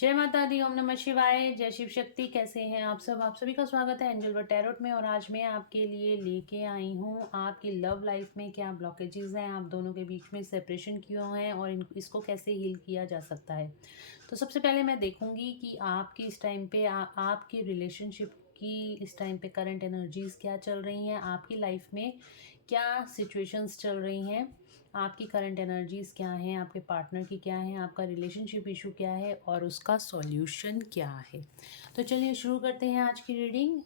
जय माता दी, ओम नमः शिवाय, जय शिव शक्ति। कैसे हैं आप सब? आप सभी का स्वागत है एंजल वर्ल्ड टैरोट में। और आज मैं आपके लिए लेके आई हूँ आपकी लव लाइफ में क्या ब्लॉकेजेस हैं, आप दोनों के बीच में सेपरेशन क्यों है और इसको कैसे हील किया जा सकता है। तो सबसे पहले मैं देखूंगी कि आपकी इस टाइम पे आपकी रिलेशनशिप की इस टाइम पे करंट एनर्जीज क्या चल रही हैं, आपकी लाइफ में क्या सिचुएशंस चल रही हैं, आपकी करंट एनर्जीज क्या हैं, आपके पार्टनर की क्या है, आपका रिलेशनशिप इशू क्या है और उसका सॉल्यूशन क्या है। तो चलिए शुरू करते हैं आज की रीडिंग।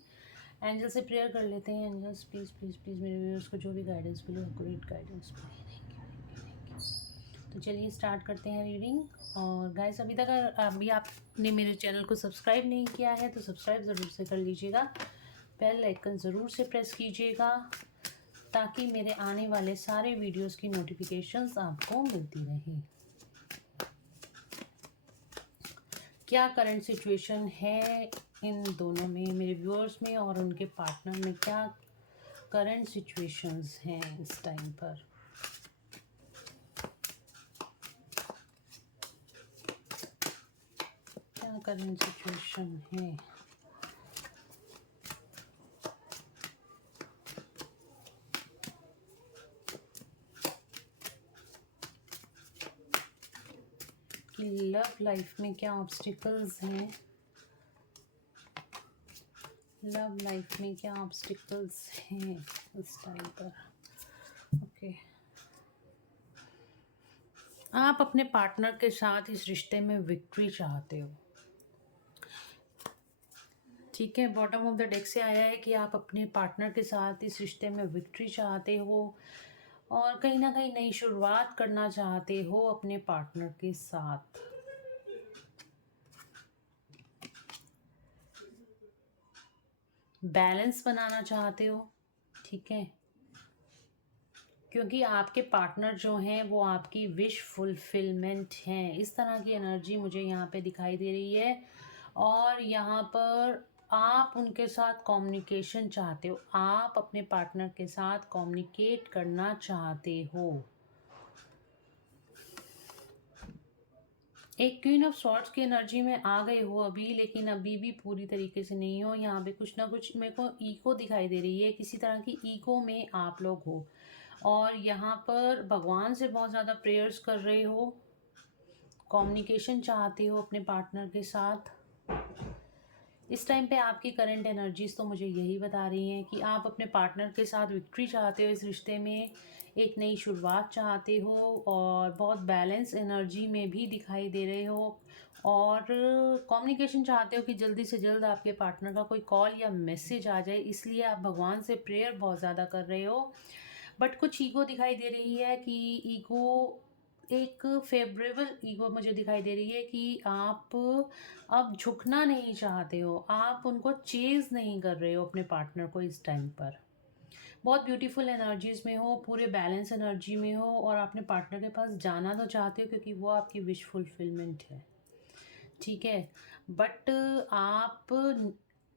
एंजल से प्रेयर कर लेते हैं। एंजल्स प्लीज़ प्लीज़ प्लीज़ मेरे व्यूअर्स को जो भी गाइडेंस मिले, ग्रेट गाइडेंस मिले। Thank you thank you. तो चलिए स्टार्ट करते हैं रीडिंग। और गाइस, अभी आपने मेरे चैनल को सब्सक्राइब नहीं किया है तो सब्सक्राइब ज़रूर से कर लीजिएगा, बेल आइकन ज़रूर से प्रेस कीजिएगा ताकि मेरे आने वाले सारे वीडियोस की नोटिफिकेशंस आपको मिलती रहें। क्या करंट सिचुएशन है इन दोनों में, मेरे व्यूअर्स में और उनके पार्टनर में, क्या करंट सिचुएशंस हैं इस टाइम पर। क्या करंट सिचुएशन है। कि लव लाइफ में क्या ऑब्स्टिकल्स हैं, लव लाइफ में क्या ऑब्स्टिकल्स हैं इस टाइम पर। ओके, आप अपने पार्टनर के साथ इस रिश्ते में विक्ट्री चाहते हो। ठीक है, बॉटम ऑफ द डेक से आया है कि आप अपने पार्टनर के साथ इस रिश्ते में विक्ट्री चाहते हो और कहीं ना कहीं नई शुरुआत करना चाहते हो अपने पार्टनर के साथ। बैलेंस बनाना चाहते हो, ठीक है, क्योंकि आपके पार्टनर जो हैं वो आपकी विश फुलफिलमेंट हैं। इस तरह की एनर्जी मुझे यहाँ पे दिखाई दे रही है। और यहाँ पर आप उनके साथ कम्युनिकेशन चाहते हो, आप अपने पार्टनर के साथ कम्युनिकेट करना चाहते हो। एक क्वीन ऑफ सॉर्ड्स की एनर्जी में आ गए हो अभी, लेकिन अभी भी पूरी तरीके से नहीं हो। यहाँ पे कुछ ना कुछ मेरे को ईगो दिखाई दे रही है, किसी तरह की ईगो में आप लोग हो। और यहाँ पर भगवान से बहुत ज़्यादा प्रेयर्स कर रहे हो, कम्युनिकेशन चाहते हो अपने पार्टनर के साथ। इस टाइम पे आपकी करंट एनर्जीज तो मुझे यही बता रही हैं कि आप अपने पार्टनर के साथ विक्ट्री चाहते हो इस रिश्ते में, एक नई शुरुआत चाहते हो और बहुत बैलेंस एनर्जी में भी दिखाई दे रहे हो। और कम्युनिकेशन चाहते हो कि जल्दी से जल्द आपके पार्टनर का कोई कॉल या मैसेज आ जाए, इसलिए आप भगवान से प्रेयर बहुत ज़्यादा कर रहे हो। बट कुछ ईगो दिखाई दे रही है कि ईगो, एक फेवरेबल ईगो मुझे दिखाई दे रही है कि आप अब झुकना नहीं चाहते हो, आप उनको चेज नहीं कर रहे हो अपने पार्टनर को इस टाइम पर। बहुत ब्यूटीफुल एनर्जीज में हो, पूरे बैलेंस एनर्जी में हो और अपने पार्टनर के पास जाना तो चाहते हो क्योंकि वो आपकी विश फुलफिलमेंट है, ठीक है। बट आप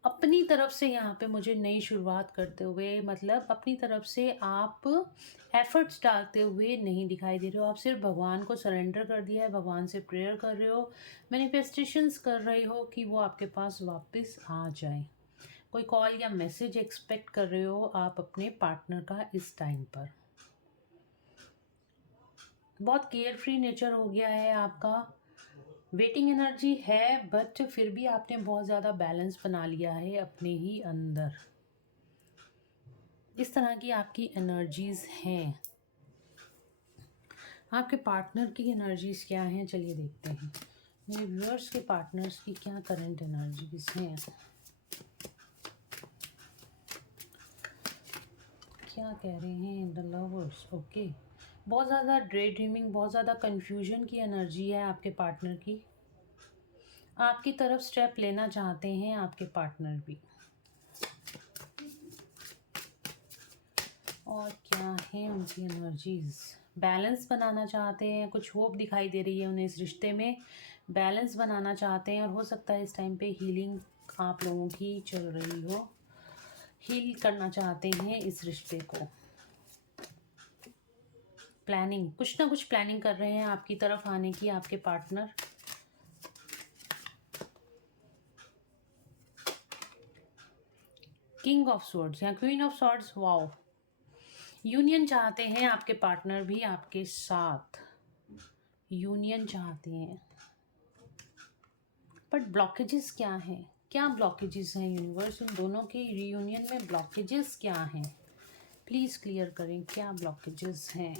अपनी तरफ से यहाँ पे मुझे नई शुरुआत करते हुए, मतलब अपनी तरफ से आप एफर्ट्स डालते हुए नहीं दिखाई दे रहे हो। आप सिर्फ भगवान को सरेंडर कर दिया है, भगवान से प्रेयर कर रहे हो, मैनिफेस्टेशंस कर रहे हो कि वो आपके पास वापस आ जाए। कोई कॉल या मैसेज एक्सपेक्ट कर रहे हो आप अपने पार्टनर का इस टाइम पर। बहुत केयर फ्री नेचर हो गया है आपका, वेटिंग एनर्जी है, बट फिर भी आपने बहुत ज़्यादा बैलेंस बना लिया है अपने ही अंदर। इस तरह की आपकी एनर्जीज हैं। आपके पार्टनर की एनर्जीज क्या हैं, चलिए देखते हैं मेरे व्यूअर्स के पार्टनर्स की क्या करंट एनर्जीज हैं, क्या कह रहे हैं द लवर्स। ओके, बहुत ज़्यादा ड्रे ड्रीमिंग, बहुत ज़्यादा कन्फ्यूजन की एनर्जी है आपके पार्टनर की। आपकी तरफ स्टेप लेना चाहते हैं आपके पार्टनर भी। और क्या है उनकी एनर्जीज, बैलेंस बनाना चाहते हैं, कुछ होप दिखाई दे रही है उन्हें इस रिश्ते में, बैलेंस बनाना चाहते हैं। और हो सकता है इस टाइम पे हीलिंग आप लोगों की चल रही हो, हील करना चाहते हैं इस रिश्ते को। प्लानिंग, कुछ ना कुछ प्लानिंग कर रहे हैं आपकी तरफ आने की आपके पार्टनर। किंग ऑफ स्वॉर्ड्स या queen of swords, wow. Union चाहते हैं आपके पार्टनर भी आपके साथ, यूनियन चाहते हैं, बट ब्लॉकेजेस क्या हैं? क्या ब्लॉकेजेस हैं यूनिवर्स? इन दोनों के रियूनियन में ब्लॉकेजेस क्या हैं? प्लीज़ क्लियर करें, क्या ब्लॉकेजेस हैं?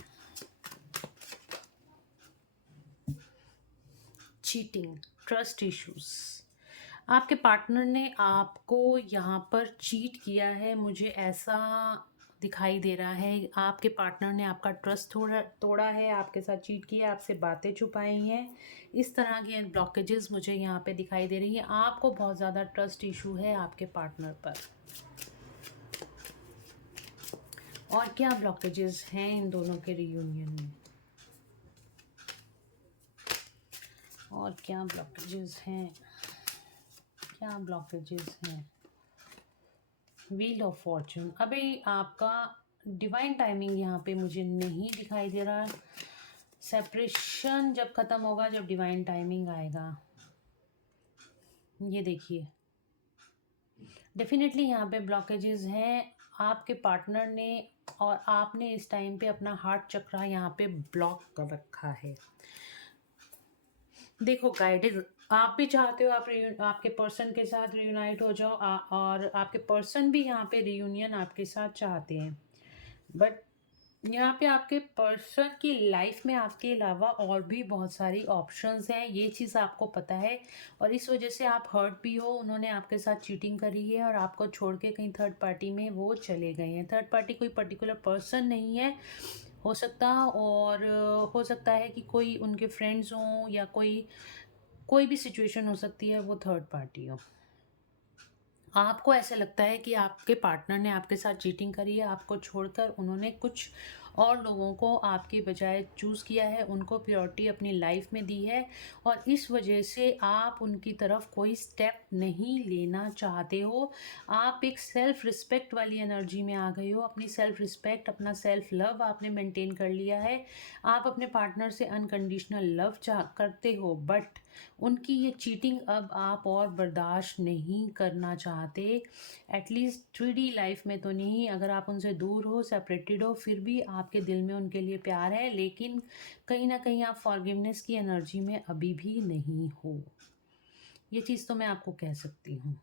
चीटिंग, ट्रस्ट इश्यूज, आपके पार्टनर ने आपको यहाँ पर चीट किया है, मुझे ऐसा दिखाई दे रहा है। आपके पार्टनर ने आपका ट्रस्ट तोड़ा है, आपके साथ चीट किया, आपसे बातें छुपाई हैं। इस तरह के ब्लॉकेजेस मुझे यहाँ पे दिखाई दे रही है। आपको बहुत ज़्यादा ट्रस्ट इशू है आपके पार्टनर पर। और क्या ब्लॉकेजेस हैं इन दोनों के रियूनियन में? और क्या ब्लॉकेजेस हैं? क्या ब्लॉकेजेस हैं? व्हील ऑफ फॉर्चून, अभी आपका डिवाइन टाइमिंग यहाँ पे मुझे नहीं दिखाई दे रहा। सेपरेशन जब ख़त्म होगा, जब डिवाइन टाइमिंग आएगा। ये देखिए, डेफिनेटली यहाँ पे ब्लॉकेजेस हैं। आपके पार्टनर ने और आपने इस टाइम पे अपना हार्ट चक्रा यहाँ पे ब्लॉक कर रखा है। देखो गाइडेड, आप भी चाहते हो आपके पर्सन के साथ रियूनाइट हो जाओ, और आपके पर्सन भी यहाँ पे रियूनियन आपके साथ चाहते हैं, बट यहाँ पे आपके पर्सन की लाइफ में आपके अलावा और भी बहुत सारी ऑप्शंस हैं, ये चीज़ आपको पता है, और इस वजह से आप हर्ट भी हो। उन्होंने आपके साथ चीटिंग करी है और आपको छोड़ के कहीं थर्ड पार्टी में वो चले गए हैं। थर्ड पार्टी कोई पर्टिकुलर पर्सन नहीं है, हो सकता, और हो सकता है कि कोई उनके फ्रेंड्स हों या कोई भी सिचुएशन हो सकती है, वो थर्ड पार्टी हो। आपको ऐसा लगता है कि आपके पार्टनर ने आपके साथ चीटिंग करी है, आपको छोड़कर उन्होंने कुछ और लोगों को आपके बजाय चूज़ किया है, उनको प्रायोरिटी अपनी लाइफ में दी है, और इस वजह से आप उनकी तरफ कोई स्टेप नहीं लेना चाहते हो। आप एक सेल्फ रिस्पेक्ट वाली एनर्जी में आ गए हो। अपनी सेल्फ रिस्पेक्ट, अपना सेल्फ लव आपने मेंटेन कर लिया है। आप अपने पार्टनर से अनकंडीशनल लव करते हो, बट उनकी ये चीटिंग अब आप और बर्दाश्त नहीं करना चाहते। एटलीस्ट 3D लाइफ में तो नहीं, अगर आप उनसे दूर हो, सेपरेटेड हो, फिर भी आपके दिल में उनके लिए प्यार है, लेकिन कहीं ना कहीं आप फॉरगिवनेस की एनर्जी में अभी भी नहीं हो। ये चीज़ तो मैं आपको कह सकती हूँ।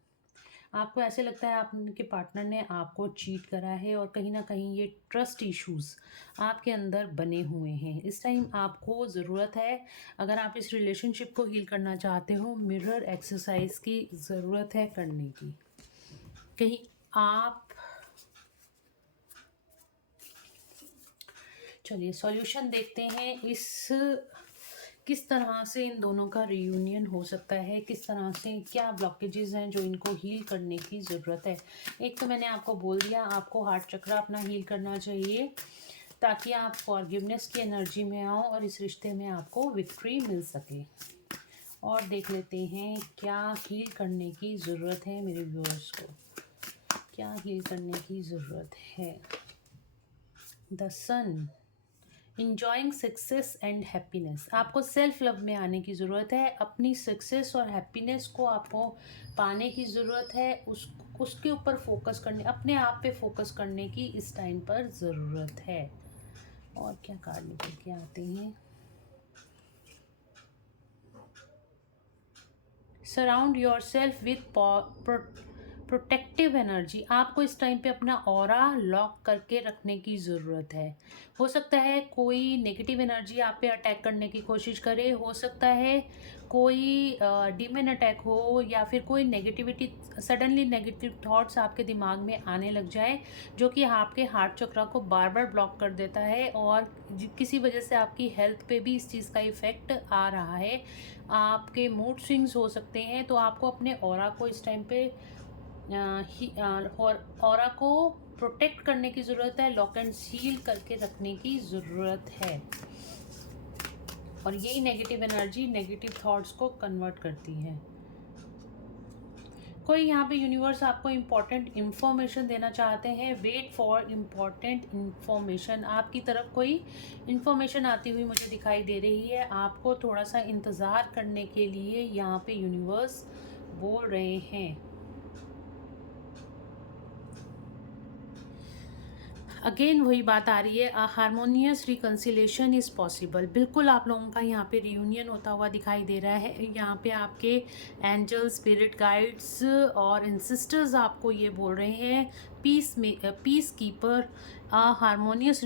आपको ऐसे लगता है आपके पार्टनर ने आपको चीट करा है, और कहीं ना कहीं ये ट्रस्ट इश्यूज़ आपके अंदर बने हुए हैं। इस टाइम आपको ज़रूरत है, अगर आप इस रिलेशनशिप को हील करना चाहते हो, मिरर एक्सरसाइज की ज़रूरत है करने की। कहीं आप, चलिए सॉल्यूशन देखते हैं, किस तरह से इन दोनों का रियूनियन हो सकता है, किस तरह से, क्या ब्लॉकेजेस हैं जो इनको हील करने की ज़रूरत है। एक तो मैंने आपको बोल दिया, आपको हार्ट चक्र अपना हील करना चाहिए, ताकि आप फॉरगिवनेस की एनर्जी में आओ और इस रिश्ते में आपको विक्ट्री मिल सके। और देख लेते हैं क्या हील करने की ज़रूरत है मेरे व्यूअर्स को, क्या हील करने की ज़रूरत है। The sun, enjoying success and happiness, आपको सेल्फ लव में आने की ज़रूरत है। अपनी सक्सेस और हैप्पीनेस को आपको पाने की ज़रूरत है। उसके ऊपर फोकस करने, अपने आप पे फोकस करने की इस टाइम पर ज़रूरत है। और क्या कार्ड निकल के आते हैं? Surround your self with protective energy, आपको इस टाइम पे अपना ऑरा लॉक करके रखने की ज़रूरत है। हो सकता है कोई नेगेटिव एनर्जी आप पे अटैक करने की कोशिश करे, हो सकता है कोई डीमन अटैक हो, या फिर कोई नेगेटिविटी, सडनली नेगेटिव थॉट्स आपके दिमाग में आने लग जाए, जो कि आपके हार्ट चक्रा को बार बार ब्लॉक कर देता है, और किसी वजह से आपकी हेल्थ पे भी इस चीज़ का इफ़ेक्ट आ रहा है। आपके मूड स्विंग्स हो सकते हैं, तो आपको अपने ऑरा को इस टाइम पे और ऑरा को प्रोटेक्ट करने की ज़रूरत है, लॉक एंड सील करके रखने की ज़रूरत है। और यही नेगेटिव एनर्जी नेगेटिव थॉट्स को कन्वर्ट करती है। कोई यहाँ पे यूनिवर्स आपको इम्पॉर्टेंट इन्फॉर्मेशन देना चाहते हैं। वेट फॉर इम्पॉर्टेंट इन्फॉर्मेशन, आपकी तरफ कोई इन्फॉर्मेशन आती हुई मुझे दिखाई दे रही है। आपको थोड़ा सा इंतज़ार करने के लिए यहाँ पे यूनिवर्स बोल रहे हैं। अगेन वही बात आ रही है, अ हारमोनियस रिकन्सिलेशन इज़ पॉसिबल। बिल्कुल आप लोगों का यहाँ पे रियूनियन होता हुआ दिखाई दे रहा है। यहाँ पे आपके एंजल, स्पिरिट गाइड्स और इंसिस्टर्स आपको ये बोल रहे हैं, piece keeper, harmonious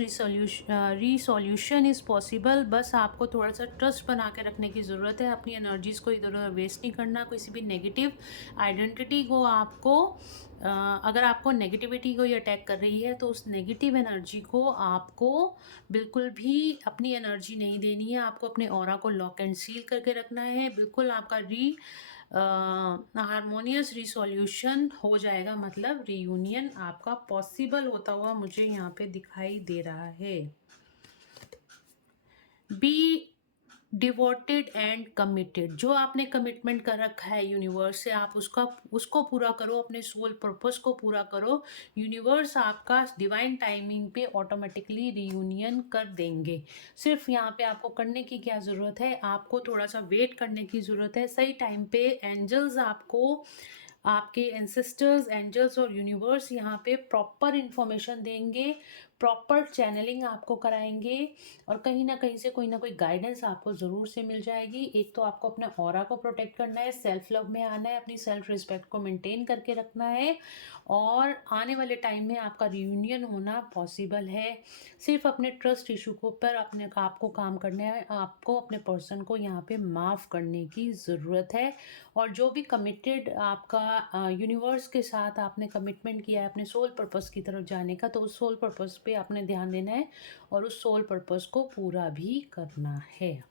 resolution is possible. बस आपको थोड़ा सा ट्रस्ट बना के रखने की ज़रूरत है, अपनी एनर्जीज़ को इधर उधर वेस्ट नहीं करना। किसी भी नेगेटिव आइडेंटिटी को आपको अगर आपको नेगेटिविटी कोई अटैक कर रही है तो उस नेगेटिव एनर्जी को आपको बिल्कुल भी अपनी एनर्जी नहीं देनी है। आपको अपने ऑरा को लॉक एंड सील करके रखना है। बिल्कुल आपका हारमोनियस रिसोल्यूशन हो जाएगा, मतलब रीयूनियन आपका पॉसिबल होता हुआ मुझे यहाँ पे दिखाई दे रहा है। Be devoted and committed. जो आपने कमिटमेंट कर रखा है यूनिवर्स से, आप उसको पूरा करो, अपने सोल पर्पस को पूरा करो। यूनिवर्स आपका डिवाइन टाइमिंग पे ऑटोमेटिकली रीयूनियन कर देंगे। सिर्फ यहाँ पे आपको करने की क्या ज़रूरत है, आपको थोड़ा सा वेट करने की ज़रूरत है। सही टाइम पे एंजल्स आपको, आपके एंसेस्टर्स, एंजल्स और यूनिवर्स यहाँ पे प्रॉपर इन्फॉर्मेशन देंगे, प्रॉपर चैनलिंग आपको कराएंगे और कहीं ना कहीं से कोई ना कोई गाइडेंस आपको ज़रूर से मिल जाएगी। एक तो आपको अपने ऑरा को प्रोटेक्ट करना है, सेल्फ लव में आना है, अपनी सेल्फ रिस्पेक्ट को मेंटेन करके रखना है और आने वाले टाइम में आपका रियूनियन होना पॉसिबल है। सिर्फ अपने ट्रस्ट इशू को पर अपने आपको काम करना है, आपको अपने पर्सन को यहाँ पे माफ़ करने की ज़रूरत है। और जो भी कमिटेड आपका यूनिवर्स के साथ आपने कमिटमेंट किया है अपने सोल पर्पस की तरफ जाने का, तो उस सोल पर्पस पे आपने ध्यान देना है और उस सोल पर्पस को पूरा भी करना है।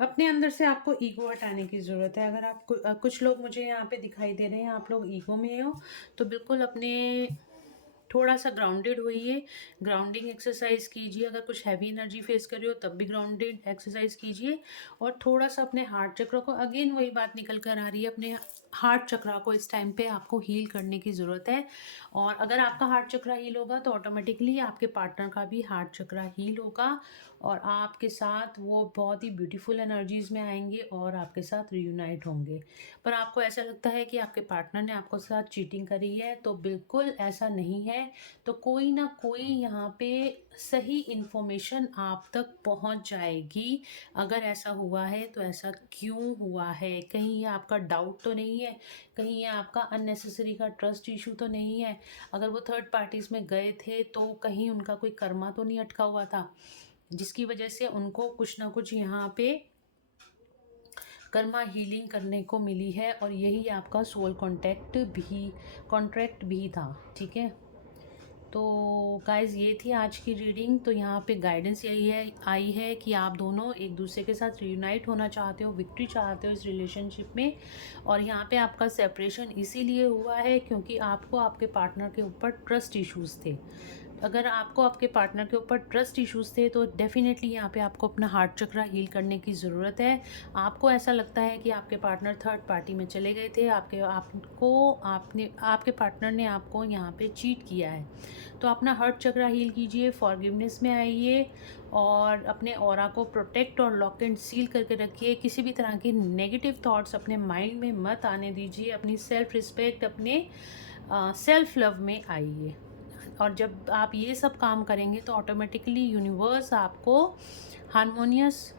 अपने अंदर से आपको ईगो हटाने की ज़रूरत है। अगर आप कुछ लोग मुझे यहाँ पे दिखाई दे रहे हैं, आप लोग ईगो में हो, तो बिल्कुल अपने थोड़ा सा ग्राउंडेड होइए, ग्राउंडिंग एक्सरसाइज कीजिए। अगर कुछ हैवी एनर्जी फेस कर रहे हो तब भी ग्राउंडेड एक्सरसाइज कीजिए और थोड़ा सा अपने हार्ट चक्र को, अगेन वही बात निकल कर आ रही है, अपने हार्ट चक्रा को इस टाइम पे आपको हील करने की ज़रूरत है। और अगर आपका हार्ट चक्रा हील होगा तो ऑटोमेटिकली आपके पार्टनर का भी हार्ट चक्रा हील होगा और आपके साथ वो बहुत ही ब्यूटीफुल एनर्जीज़ में आएंगे और आपके साथ रियूनाइट होंगे। पर आपको ऐसा लगता है कि आपके पार्टनर ने आपको साथ चीटिंग करी है, तो बिल्कुल ऐसा नहीं है। तो कोई ना कोई यहाँ पे सही इन्फॉर्मेशन आप तक पहुँच जाएगी। अगर ऐसा हुआ है तो ऐसा क्यों हुआ है, कहीं ये आपका डाउट तो नहीं है, कहीं ये आपका अननेसेसरी का ट्रस्ट इशू तो नहीं है। अगर वो थर्ड पार्टीज़ में गए थे तो कहीं उनका कोई कर्मा तो नहीं अटका हुआ था जिसकी वजह से उनको कुछ ना कुछ यहाँ पे कर्मा हीलिंग करने को मिली है और यही आपका सोल कॉन्ट्रैक्ट भी था। ठीक है, तो गाइज़ ये थी आज की रीडिंग। तो यहाँ पे गाइडेंस यही है आई है कि आप दोनों एक दूसरे के साथ रियूनाइट होना चाहते हो, विक्ट्री चाहते हो इस रिलेशनशिप में। और यहाँ पे आपका सेपरेशन इसीलिए हुआ है क्योंकि आपको आपके पार्टनर के ऊपर ट्रस्ट इश्यूज़ थे। अगर आपको आपके पार्टनर के ऊपर ट्रस्ट इश्यूज़ थे तो डेफिनेटली यहाँ पे आपको अपना हार्ट चक्रा हील करने की ज़रूरत है। आपको ऐसा लगता है कि आपके पार्टनर थर्ड पार्टी में चले गए थे, आपके पार्टनर ने आपको यहाँ पे चीट किया है। तो अपना हार्ट चक्रा हील कीजिए, फॉरगिवनेस में आइए और अपने ऑरा को प्रोटेक्ट और लॉक एंड सील करके रखिए। किसी भी तरह के नेगेटिव थॉट्स अपने माइंड में मत आने दीजिए। अपनी सेल्फ रिस्पेक्ट, अपने सेल्फ लव में आइए। और जब आप ये सब काम करेंगे तो ऑटोमेटिकली यूनिवर्स आपको हारमोनियस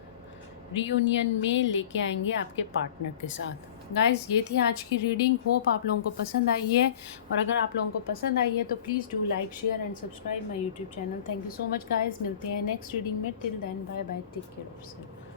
रीयूनियन में लेके आएंगे आपके पार्टनर के साथ। गाइज़ ये थी आज की रीडिंग, होप आप लोगों को पसंद आई है। और अगर आप लोगों को पसंद आई है तो please do like, share and subscribe my YouTube channel. Thank you so much guys, मिलते हैं नेक्स्ट रीडिंग में। Till then bye bye, take care of yourself.